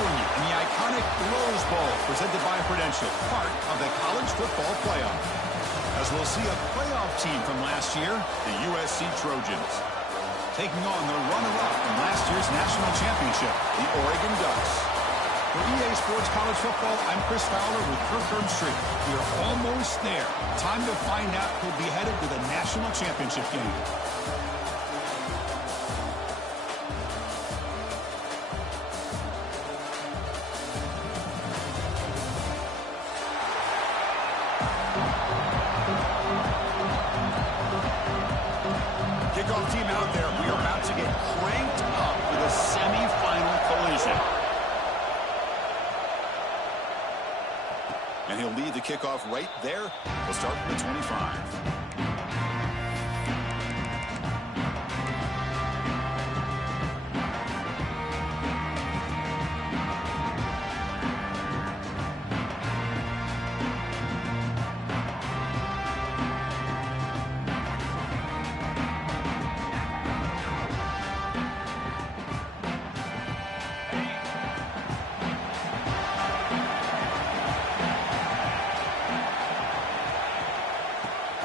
California in the iconic Rose Bowl presented by Prudential, part of the college football playoff. As we'll see a playoff team from last year, the USC Trojans, taking on the runner-up from last year's national championship, the Oregon Ducks. For EA Sports College Football, I'm Chris Fowler with Kirk Herbstreit. We are almost there. Time to find out who'll be headed to the national championship game. Kickoff team out there. We are about to get cranked up for the semifinal collision. And he'll lead the kickoff right there. We'll start from the 25.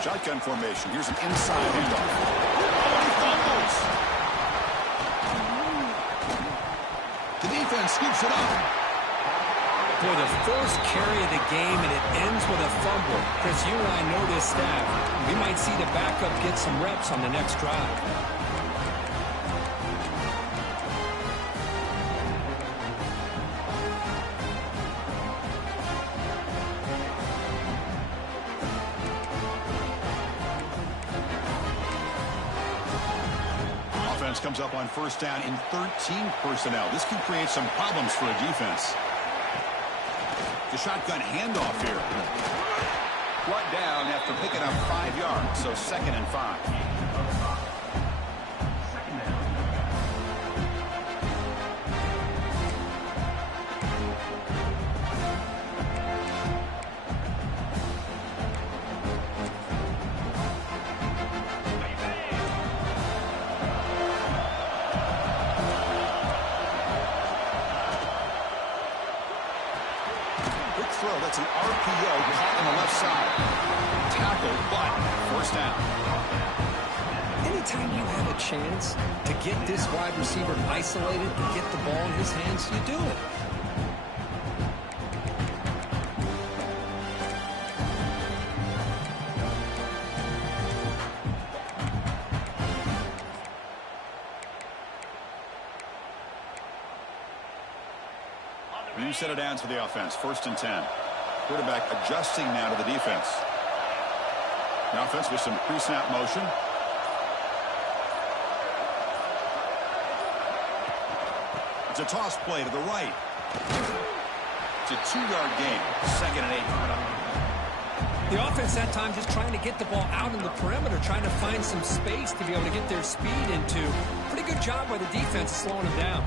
Shotgun formation. Here's an inside handoff. Oh, he fumbles. The defense scoops it up. Boy, the first carry of the game, and it ends with a fumble. Chris, you and I know this stat. We might see the backup get some reps on the next drive. Comes up on first down in 13 personnel. This can create some problems for a defense. The shotgun handoff here. Brought down after picking up 5 yards, so 2nd and 5. That's an RPO caught on the left side. Tackle, but first down. Anytime you have a chance to get this wide receiver isolated and get the ball in his hands, you do it. New set of downs for the offense. 1st and 10. Quarterback adjusting now to the defense. The offense with some pre-snap motion. It's a toss play to the right. It's a 2-yard gain. 2nd and 8 coming up. The offense that time just trying to get the ball out in the perimeter, trying to find some space to be able to get their speed into. Pretty good job by the defense of slowing them down.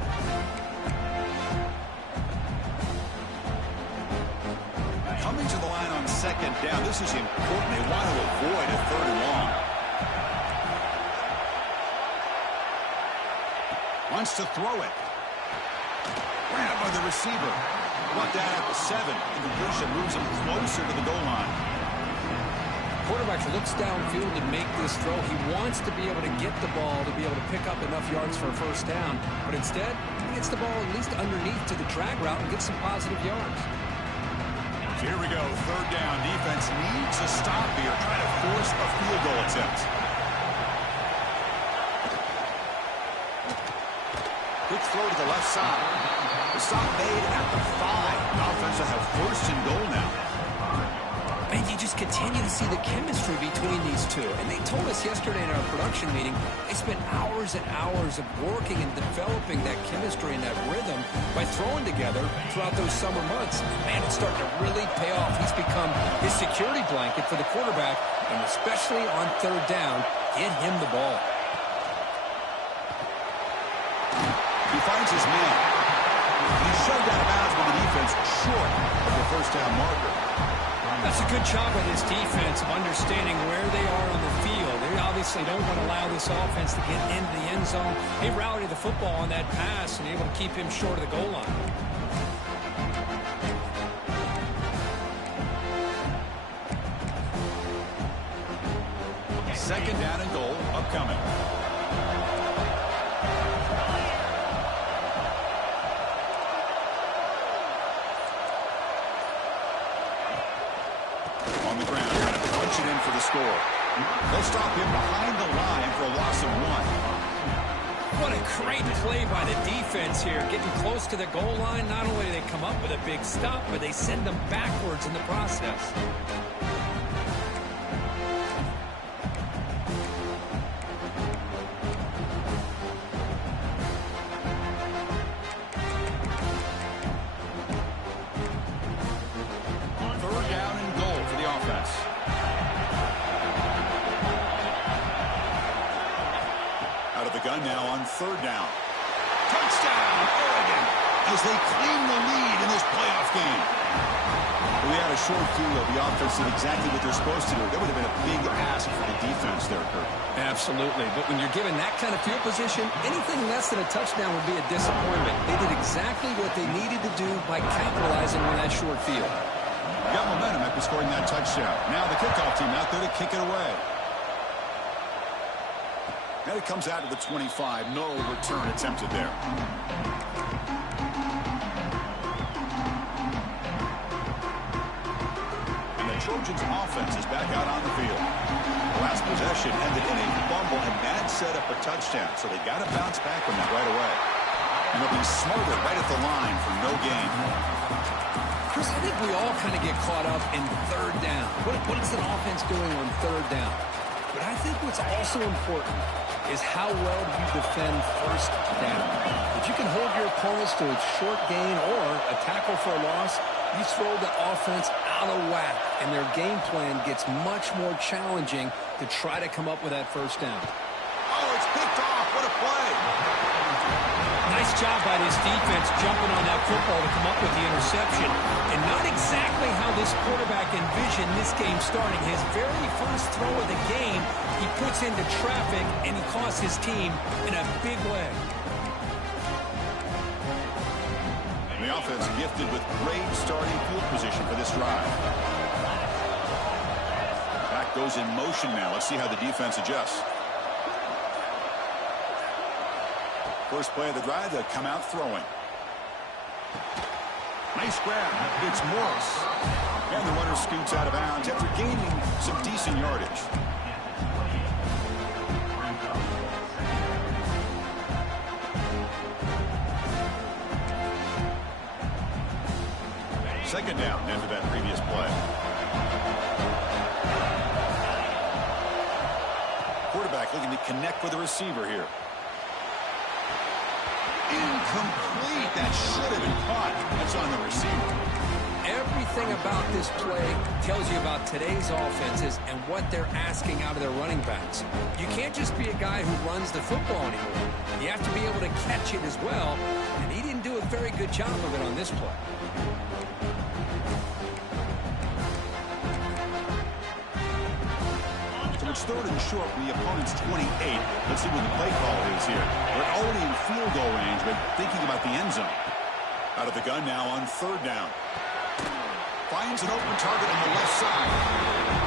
Coming to the line on 2nd down. This is important. They want to avoid a 3rd and long. Wants to throw it. Grabbed by the receiver. Brought down at the 7. The completion moves him closer to the goal line. Quarterback looks downfield to make this throw. He wants to be able to get the ball to be able to pick up enough yards for a first down. But instead, he gets the ball at least underneath to the drag route and gets some positive yards. Here we go, 3rd down. Defense needs a stop here, trying to force a field goal attempt. Quick throw to the left side. The stop made at the 5. The offense will have 1st and goal now. And you just continue to see the chemistry between these two. And they told us yesterday in our production meeting, they spent hours and hours of working and developing that chemistry and that rhythm by throwing together throughout those summer months. Man, it's starting to really pay off. He's become his security blanket for the quarterback, and especially on 3rd down, get him the ball. He finds his man. He's shoved out of bounds with the defense short of the first down marker. That's a good job by this defense of understanding where they are on the field. They obviously don't want to allow this offense to get into the end zone. They rallied the football on that pass and able to keep him short of the goal line. Second down and goal upcoming. On the ground, trying to punch it in for the score. They'll stop him behind the line for a loss of 1. What a great play by the defense here. Getting close to the goal line, not only do they come up with a big stop, but they send them backwards in the process. Third down and goal for the offense. Out of the gun now on third down. Touchdown, Oregon, as they claim the lead in this playoff game. We had a short field of the offense did exactly what they're supposed to do. That would have been a big ask for the defense there, Kirk. Absolutely. But when you're given that kind of field position, anything less than a touchdown would be a disappointment. They did exactly what they needed to do by capitalizing on that short field. Got momentum after scoring that touchdown. Now the kickoff team out there to kick it away. And it comes out to the 25. No return attempted there. And the Trojans offense is back out on the field. The last possession ended in a fumble, and that set up a touchdown. So they got to bounce back from that right away. And they'll be smothered right at the line for no gain. Chris, I think we all kind of get caught up in third down. What is an offense doing on third down? But I think what's also important is how well you defend first down. If you can hold your opponents to a short gain or a tackle for a loss, you throw the offense out of whack, and their game plan gets much more challenging to try to come up with that first down. Oh, it's picked off. What a play. Nice job by this defense jumping on that football to come up with the interception. And not exactly how this quarterback envisioned this game starting. His very first throw of the game, he puts into traffic, and he costs his team in a big way. The offense gifted with great starting field position for this drive. Back goes in motion now. Let's see how the defense adjusts. First play of the drive, they'll come out throwing. Nice grab. It's Morris. And the runner scoots out of bounds after gaining some decent yardage. Second down after that previous play. Quarterback looking to connect with the receiver here. Incomplete. That should have been caught. That's on the receiver. Everything about this play tells you about today's offenses and what they're asking out of their running backs. You can't just be a guy who runs the football anymore. You have to be able to catch it as well, and he didn't do a very good job of it on this play. It's third and short from the opponent's 28. Let's see what the play call is here. They're already in field goal range, but thinking about the end zone. Out of the gun now on third down. Finds an open target on the left side.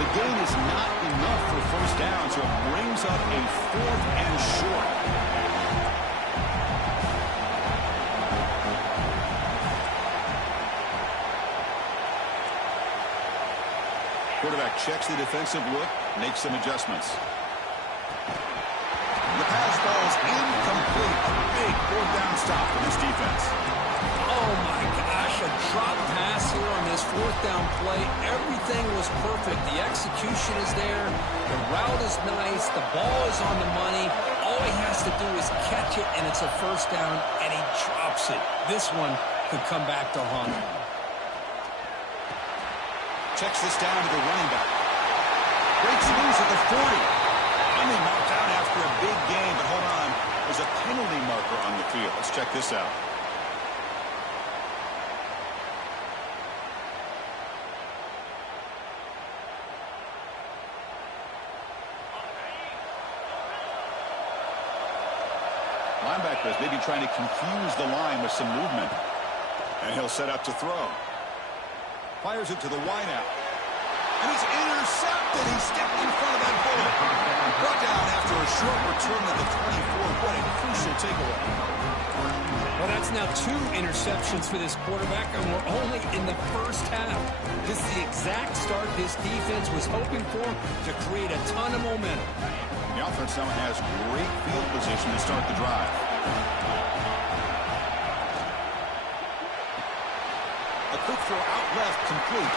The gain is not enough for first down, so it brings up a fourth and short. Quarterback checks the defensive look, makes some adjustments. The pass ball is incomplete. Big fourth down stop for this defense. Oh, my gosh, a drop pass here on this fourth down play. Everything was perfect. The execution is there. The route is nice. The ball is on the money. All he has to do is catch it, and it's a first down, and he drops it. This one could come back to haunt him. Checks this down to the running back. Breaks loose at the 40. Finally marked out after a big game, but hold on. There's a penalty marker on the field. Let's check this out. Linebacker is maybe trying to confuse the line with some movement. And he'll set up to throw. Fires it to the wideout. And he's intercepted. He's stepped in front of that bullet. Brought down after a short return to the 24. What a crucial takeaway. Well, that's now 2 interceptions for this quarterback, and we're only in the first half. This is the exact start this defense was hoping for to create a ton of momentum. The offense now has great field position to start the drive. A quick throw out left, complete.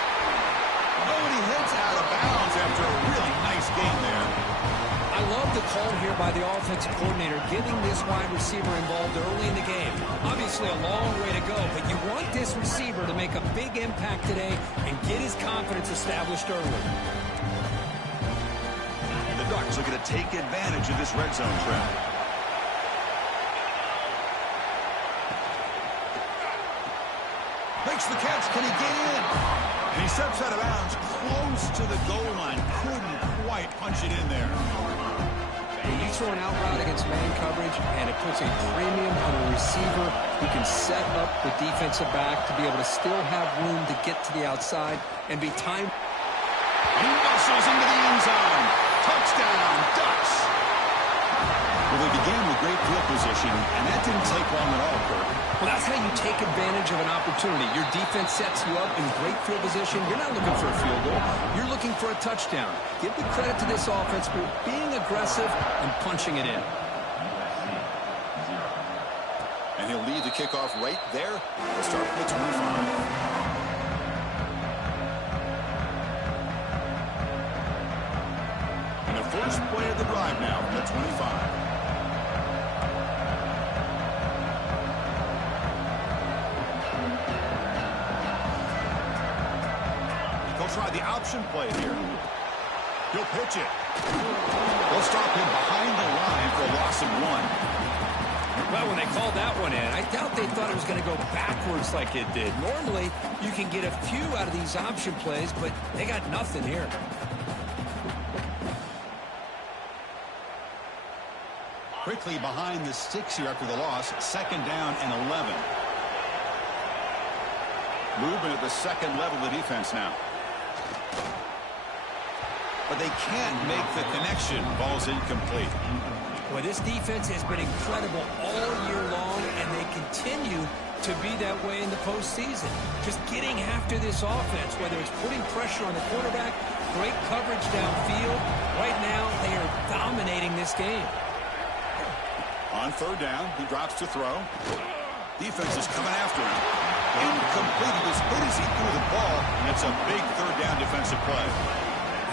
Oh, and he heads out of bounds after a really nice game there. I love the call here by the offensive coordinator, getting this wide receiver involved early in the game. Obviously a long way to go, but you want this receiver to make a big impact today and get his confidence established early. The Ducks looking to take advantage of this red zone trap. Makes the catch. Can he get in? And he steps out of bounds close to the goal line. Couldn't quite punch it in there. When you throw an out route against man coverage and it puts a premium on a receiver who can set up the defensive back to be able to still have room to get to the outside and be timed. He muscles into the end zone. Touchdown, Ducks. Well, they began with great field position, and that didn't take long at all, Kurt. Well, that's how you take advantage of an opportunity. Your defense sets you up in great field position. You're not looking for a field goal. You're looking for a touchdown. Give the credit to this offense for being aggressive and punching it in. And he'll lead the kickoff right there. We'll start with the 25. First play of the drive now from the 25. He'll try the option play here. He'll pitch it. They'll stop him behind the line for a loss of 1. Well, when they called that one in, I doubt they thought it was going to go backwards like it did. Normally, you can get a few out of these option plays, but they got nothing here. Quickly behind the sticks here after the loss. 2nd down and 11. Movement at the second level of the defense now. But they can't make the connection. Ball's incomplete. Well, this defense has been incredible all year long, and they continue to be that way in the postseason. Just getting after this offense, whether it's putting pressure on the quarterback, great coverage downfield. Right now, they are dominating this game. On 3rd down, he drops to throw. Defense is coming after him. Incomplete. He was hit as he threw the ball, and it's a big 3rd down defensive play.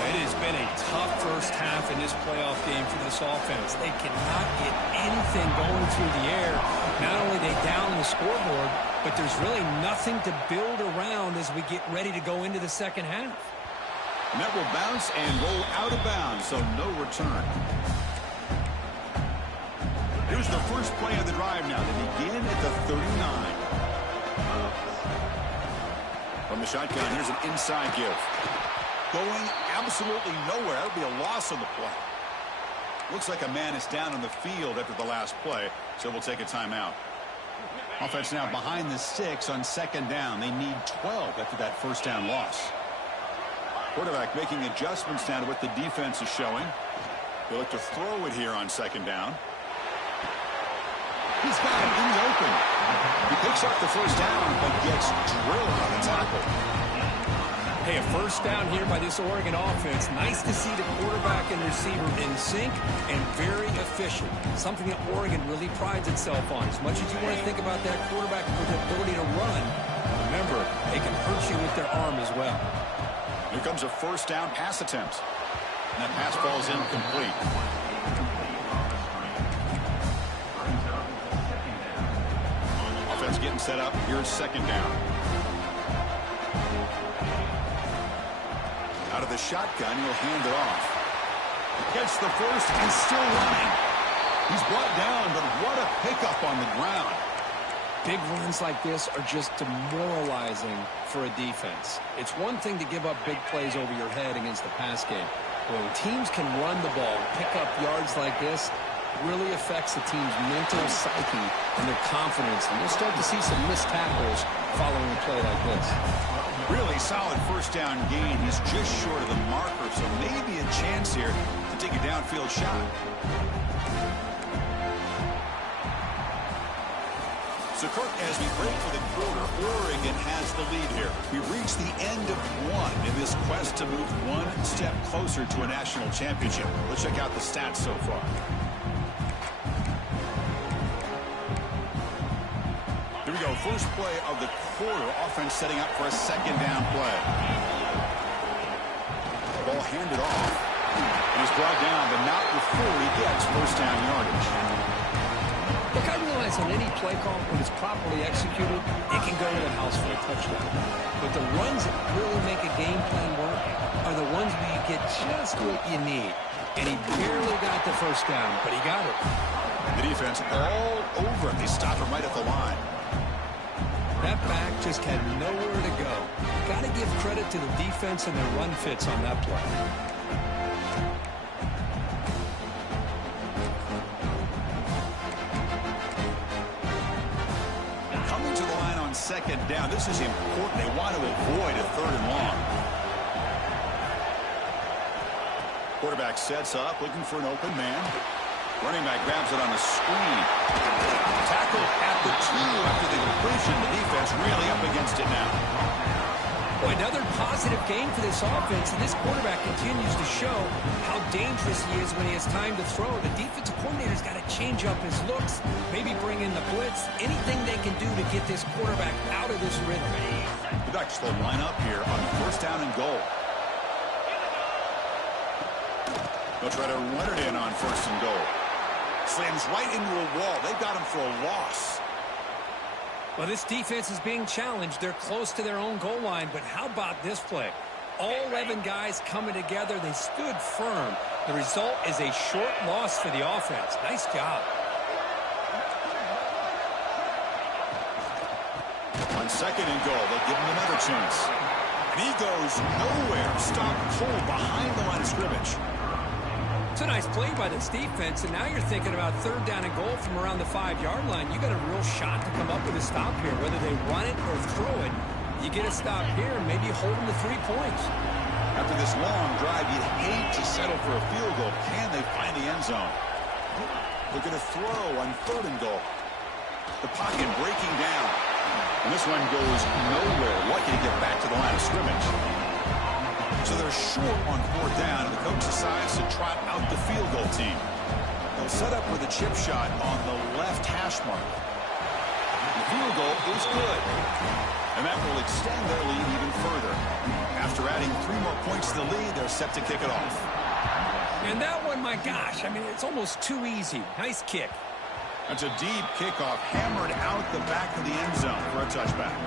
It has been a tough first half in this playoff game for this offense. They cannot get anything going through the air. Not only are they down the scoreboard, but there's really nothing to build around as we get ready to go into the second half. And that will bounce and roll out of bounds, so no return. Here's the first play of the drive now. They begin at the 39. From the shotgun, here's an inside give. Going absolutely nowhere. That would be a loss on the play. Looks like a man is down on the field after the last play, so we'll take a timeout. Offense now behind the sticks on 2nd down. They need 12 after that first down loss. Quarterback making adjustments now to what the defense is showing. They'll look to throw it here on 2nd down. He's got it in the open. He picks up the first down, but gets drilled on the tackle. Hey, a first down here by this Oregon offense. Nice to see the quarterback and receiver in sync and very efficient. Something that Oregon really prides itself on. As much as you want to think about that quarterback with the ability to run, remember, they can hurt you with their arm as well. Here comes a first down pass attempt. And that pass ball is incomplete. Offense getting set up. Here's 2nd down. Out of the shotgun, he'll hand it off. Gets the first and still running. He's brought down, but what a pickup on the ground. Big runs like this are just demoralizing for a defense. It's one thing to give up big plays over your head against the pass game. But when teams can run the ball and pick up yards like this, really affects the team's mental psyche and their confidence. And you'll start to see some missed tackles following a play like this. Really solid first down gain. He's just short of the marker, so maybe a chance here to take a downfield shot. So, Kirk, as we break for the quarter, Oregon has the lead here. We've reached the end of one in this quest to move one step closer to a national championship. Let's check out the stats so far. Here we go. First play of the quarter. Offense setting up for a second down play. Ball handed off. And he's brought down, but not before he gets first down yardage. Look, I realize on any play call, when it's properly executed, it can go to the house for a touchdown. But the runs that really make a game plan work are the ones where you get just what you need. And he barely got the first down, but he got it. The defense all over him. They stop him right at the line. That back just had nowhere to go. Got to give credit to the defense and their run fits on that play. Second down. This is important. They want to avoid a third and long. Quarterback sets up, looking for an open man. Running back grabs it on the screen. Tackle at the 2 after the completion. The defense really up against it now. Boy, another positive game for this offense, and this quarterback continues to show how dangerous he is when he has time to throw. The defensive coordinator's got to change up his looks, maybe bring in the blitz, anything they can do to get this quarterback out of this rhythm. The Ducks will line up here on first down and goal. They'll try to run it in on first and goal. Slams right into a wall. They've got him for a loss. Well, this defense is being challenged. They're close to their own goal line, but how about this play? All 11 guys coming together. They stood firm. The result is a short loss for the offense. Nice job. On second and goal, they'll give him another chance. And he goes nowhere. Stop cold behind the line of scrimmage. It's a nice play by this defense, and now you're thinking about third down and goal from around the 5-yard line. You got a real shot to come up with a stop here, whether they run it or throw it. You get a stop here, and maybe hold them to 3 points. After this long drive, you'd hate to settle for a field goal. Can they find the end zone? They're going to throw on third and goal. The pocket breaking down. And this one goes nowhere. Lucky to get back to the line of scrimmage. So they're short on fourth down, and the coach decides to trot out the field goal team. They'll set up with a chip shot on the left hash mark. The field goal is good, and that will extend their lead even further. After adding 3 more points to the lead, they're set to kick it off. And that one, my gosh, I mean, it's almost too easy. Nice kick. That's a deep kickoff, hammered out the back of the end zone for a touchback.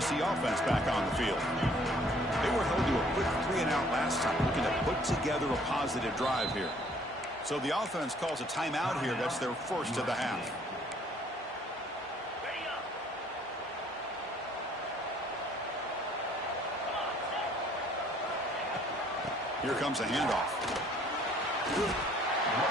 The offense back on the field. They were held to a quick 3-and-out last time, looking to put together a positive drive here. So the offense calls a timeout here. That's their first of the half. Here comes a handoff.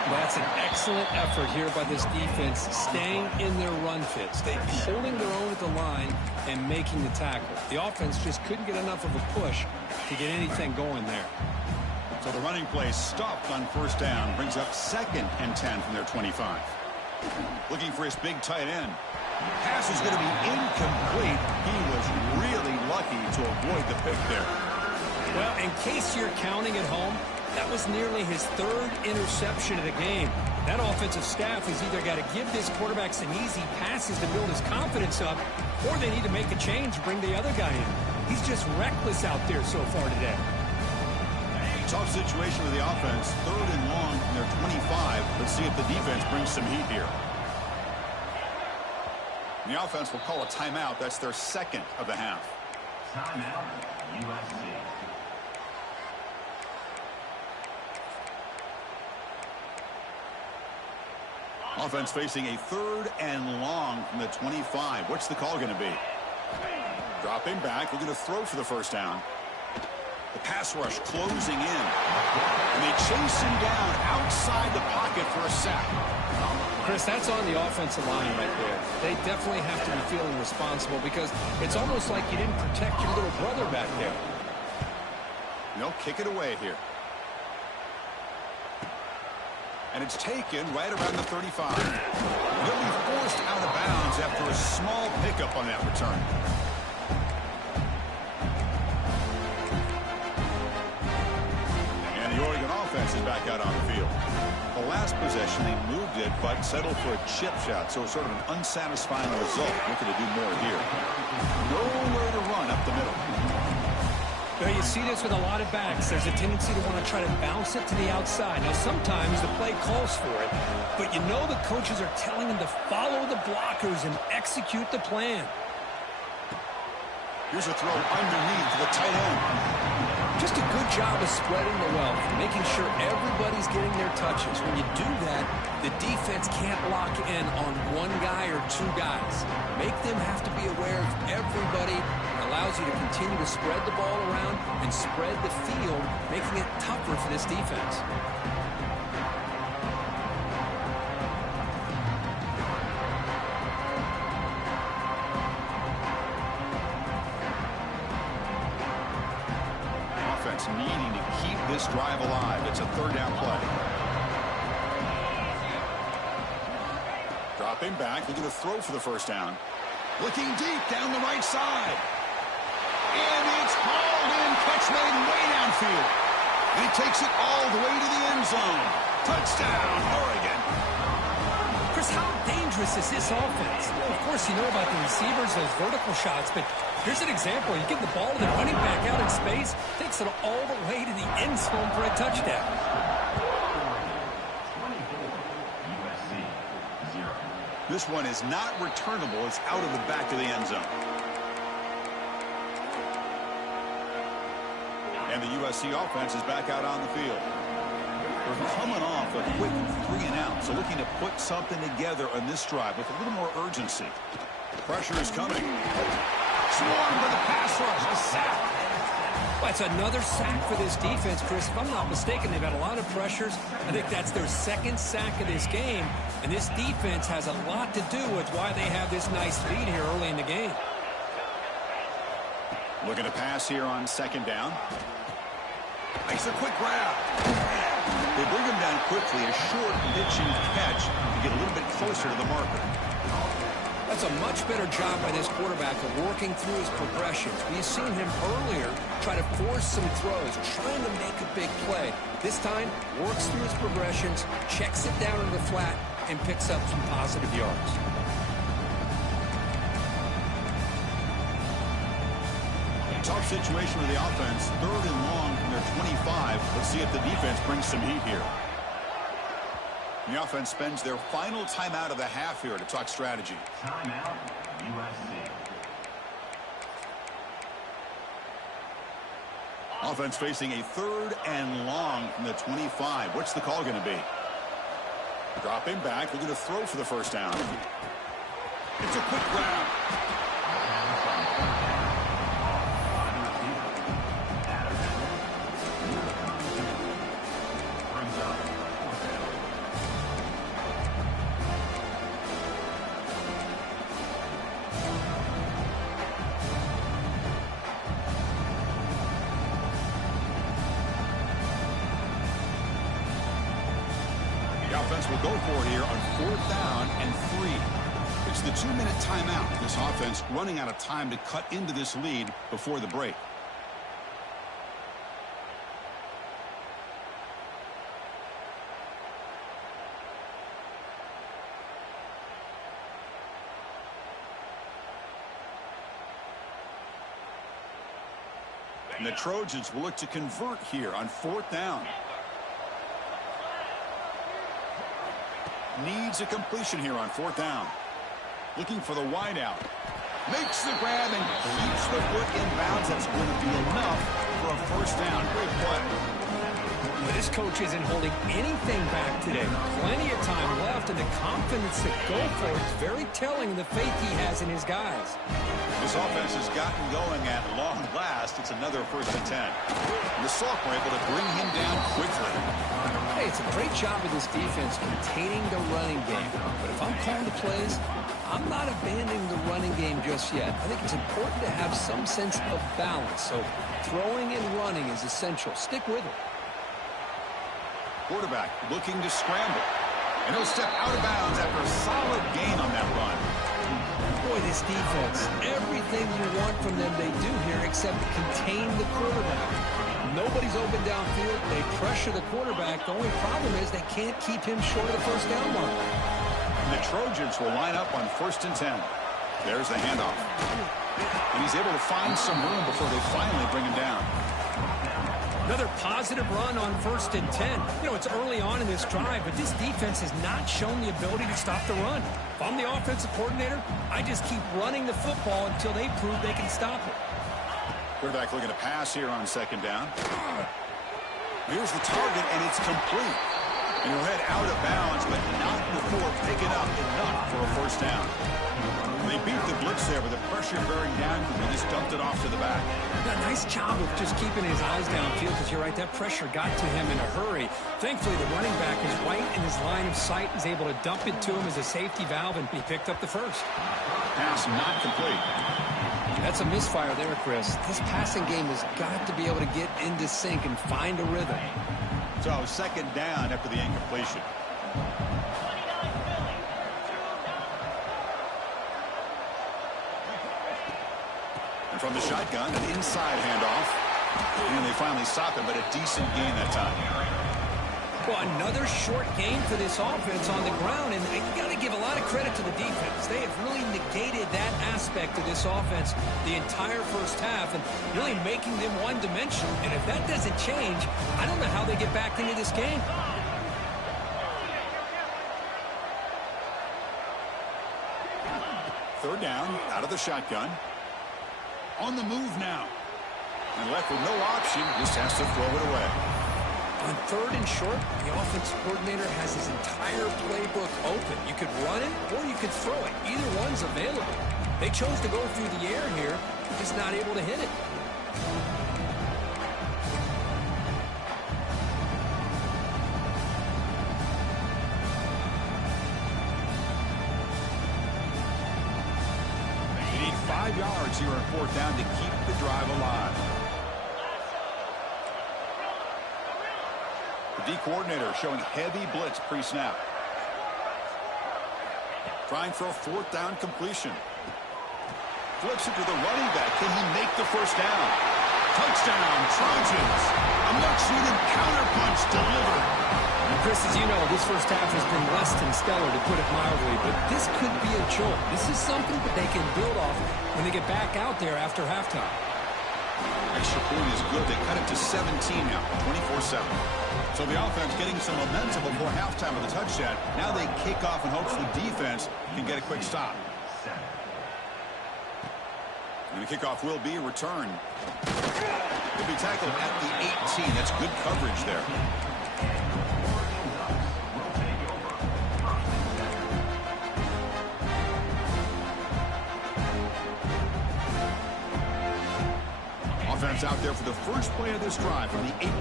That's an excellent effort here by this defense, staying in their run fits. They're holding their own at the line and making the tackle. The offense just couldn't get enough of a push to get anything going there. So the running play stopped on first down, brings up 2nd and 10 from their 25. Looking for his big tight end. Pass is going to be incomplete. He was really lucky to avoid the pick there. Well, in case you're counting at home, that was nearly his 3rd interception of the game. That offensive staff has either got to give this quarterback some easy passes to build his confidence up, or they need to make a change and bring the other guy in. He's just reckless out there so far today. Tough situation with the offense. 3rd and long from their 25. Let's see if the defense brings some heat here. And the offense will call a timeout. That's their 2nd of the half. Timeout, USC. Offense facing a 3rd and long from the 25. What's the call going to be? Dropping back. They're going to throw for the first down. The pass rush closing in. And they chase him down outside the pocket for a sack. Chris, that's on the offensive line right there. They definitely have to be feeling responsible because it's almost like you didn't protect your little brother back there. No, kick it away here. And it's taken right around the 35. He'll be forced out of bounds after a small pickup on that return. And the Oregon offense is back out on the field. The last possession, they moved it, but settled for a chip shot, so sort of an unsatisfying result. Looking to do more here. Nowhere to run up the middle. Well, you see this with a lot of backs. There's a tendency to want to try to bounce it to the outside. Now, sometimes the play calls for it, but you know the coaches are telling them to follow the blockers and execute the plan. Here's a throw underneath the tight end. Just a good job of spreading the wealth, making sure everybody's getting their touches. When you do that, the defense can't lock in on one guy or two guys. Make them have to be aware of everybody. It allows you to continue to spread the ball around and spread the field, making it tougher for this defense. Needing to keep this drive alive. It's a 3rd down play. Dropping back. They're going to throw for the first down. Looking deep down the right side. And it's hauled in. Catch made way downfield. And he takes it all the way to the end zone. Touchdown, Oregon. Chris, how dangerous is this offense? Well, of course, you know about the receivers, those vertical shots, but here's an example. You give the ball to the running back out in space, takes it all the way to the end zone for a touchdown. This one is not returnable. It's out of the back of the end zone. And the USC offense is back out on the field. They're coming off a quick 3 and out, so looking to put something together on this drive with a little more urgency. Pressure is coming. Swarmed by the pass rush. A sack. Well, it's another sack for this defense, Chris. If I'm not mistaken, they've had a lot of pressures. I think that's their 2nd sack of this game. And this defense has a lot to do with why they have this nice lead here early in the game. Looking to pass here on 2nd down. Makes a quick grab. They bring him down quickly. A short pitching catch to get a little bit closer to the marker. That's a much better job by this quarterback of working through his progressions. We've seen him earlier try to force some throws, trying to make a big play. This time, works through his progressions, checks it down in the flat, and picks up some positive yards. Tough situation with the offense. 3rd and long from their 25. Let's see if the defense brings some heat here. The offense spends their final timeout of the half here to talk strategy. Timeout, USC. Offense facing a 3rd and long from the 25. What's the call going to be? Dropping back. They're going to throw for the first down. It's a quick grab. Will go for it here on 4th down and 3. It's the 2-minute timeout. This offense running out of time to cut into this lead before the break. And the Trojans will look to convert here on 4th down. Needs a completion here on 4th down. Looking for the wideout. Makes the grab and keeps the foot in bounds. That's going to be enough for a first down. Great play. Well, this coach isn't holding anything back today. Plenty of time left, and the confidence to go for it is very telling of the faith he has in his guys. This offense has gotten going at long last. It's another 1st and 10. And the Salk were able to bring him down quickly. Hey, it's a great job of this defense containing the running game. But if I'm calling the plays, I'm not abandoning the running game just yet. I think it's important to have some sense of balance. So throwing and running is essential. Stick with it. Quarterback looking to scramble. And he'll step out of bounds after a solid gain on that run. Boy, this defense, everything you want from them they do here except contain the quarterback. Nobody's open downfield. They pressure the quarterback. The only problem is they can't keep him short of the 1st down mark. And the Trojans will line up on 1st and 10. There's the handoff. And he's able to find some room before they finally bring him down. Another positive run on 1st and 10. You know, it's early on in this drive, but this defense has not shown the ability to stop the run. If I'm the offensive coordinator, I just keep running the football until they prove they can stop it. Quarterback looking to pass here on 2nd down. Here's the target, and it's complete. And he'll head out of bounds, but not before picking up enough for a 1st down. They beat the blitz there with the pressure bearing down, and they just dumped it off to the back. Yeah, nice job of just keeping his eyes downfield, because you're right, that pressure got to him in a hurry. Thankfully, the running back is right in his line of sight. He's able to dump it to him as a safety valve, and he picked up the 1st. Pass not complete. That's a misfire there, Chris. This passing game has got to be able to get into sync and find a rhythm. So 2nd down after the incompletion. And from the shotgun, an inside handoff. And they finally stop him, but a decent gain that time. Well, another short gain for this offense on the ground, and you got to give a lot of credit to the defense. They have really negated that aspect of this offense the entire 1st half and really making them one-dimensional. And if that doesn't change, I don't know how they get back into this game. Third down, out of the shotgun. On the move now. And left with no option, just has to throw it away. On 3rd and short, the offensive coordinator has his entire playbook open. You could run it or you could throw it. Either one's available. They chose to go through the air here, just not able to hit it. They need 5 yards here on 4th down to keep the drive alive. The D-coordinator showing heavy blitz pre-snap. Trying for a 4th down completion. Flips it to the running back. Can he make the 1st down? Touchdown, Trojans. A much-needed counterpunch delivered. And Chris, as you know, this 1st half has been less than stellar, to put it mildly, but this could be a jolt. This is something that they can build off when they get back out there after halftime. Extra point is good. They cut it to 17 now, 24-7. So the offense getting some momentum before halftime with a touchdown. Now they kick off in hopes the defense can get a quick stop. And the kickoff will be a return. He'll be tackled at the 18. That's good coverage there. Offense out there for the first play of this drive from the 18.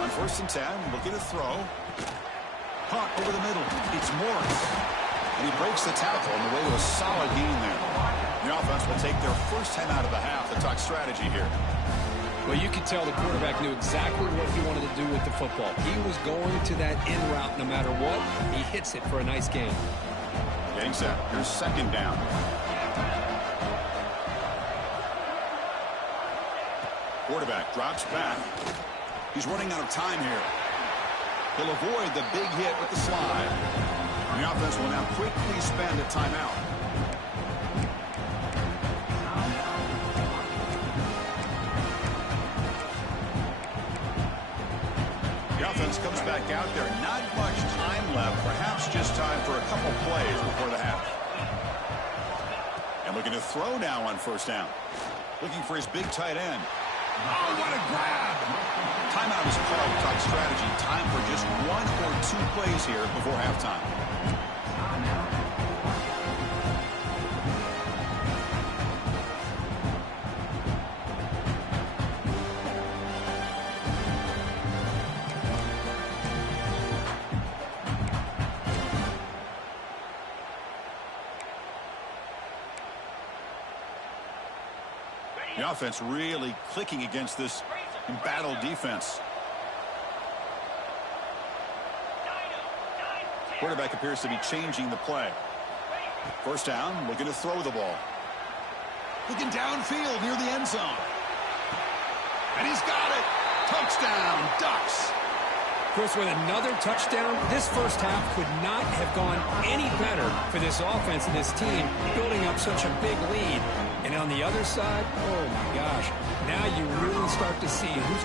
On 1st and 10, looking to throw. Caught over the middle. It's Morris. And he breaks the tackle on the way to a solid gain there. The offense will take their first 10 out of the half. The talk strategy here. Well, you could tell the quarterback knew exactly what he wanted to do with the football. He was going to that in route no matter what. He hits it for a nice gain. Getting set. Here's 2nd down. Quarterback drops back. He's running out of time here. He'll avoid the big hit with the slide. And the offense will now quickly spend a timeout. The offense comes back out there. Not much time left. Perhaps just time for a couple plays before the half. And looking to throw now on 1st down. Looking for his big tight end. Oh, what a grab! Timeout is called to talk strategy. Time for just 1 or 2 plays here before halftime. The offense really clicking against this embattled defense. Quarterback appears to be changing the play. First down, looking to throw the ball. Looking downfield near the end zone. And he's got it. Touchdown, Ducks. Chris, with another touchdown, this first half could not have gone any better for this offense and this team, building up such a big lead. And on the other side, oh my gosh, now you really start to see who's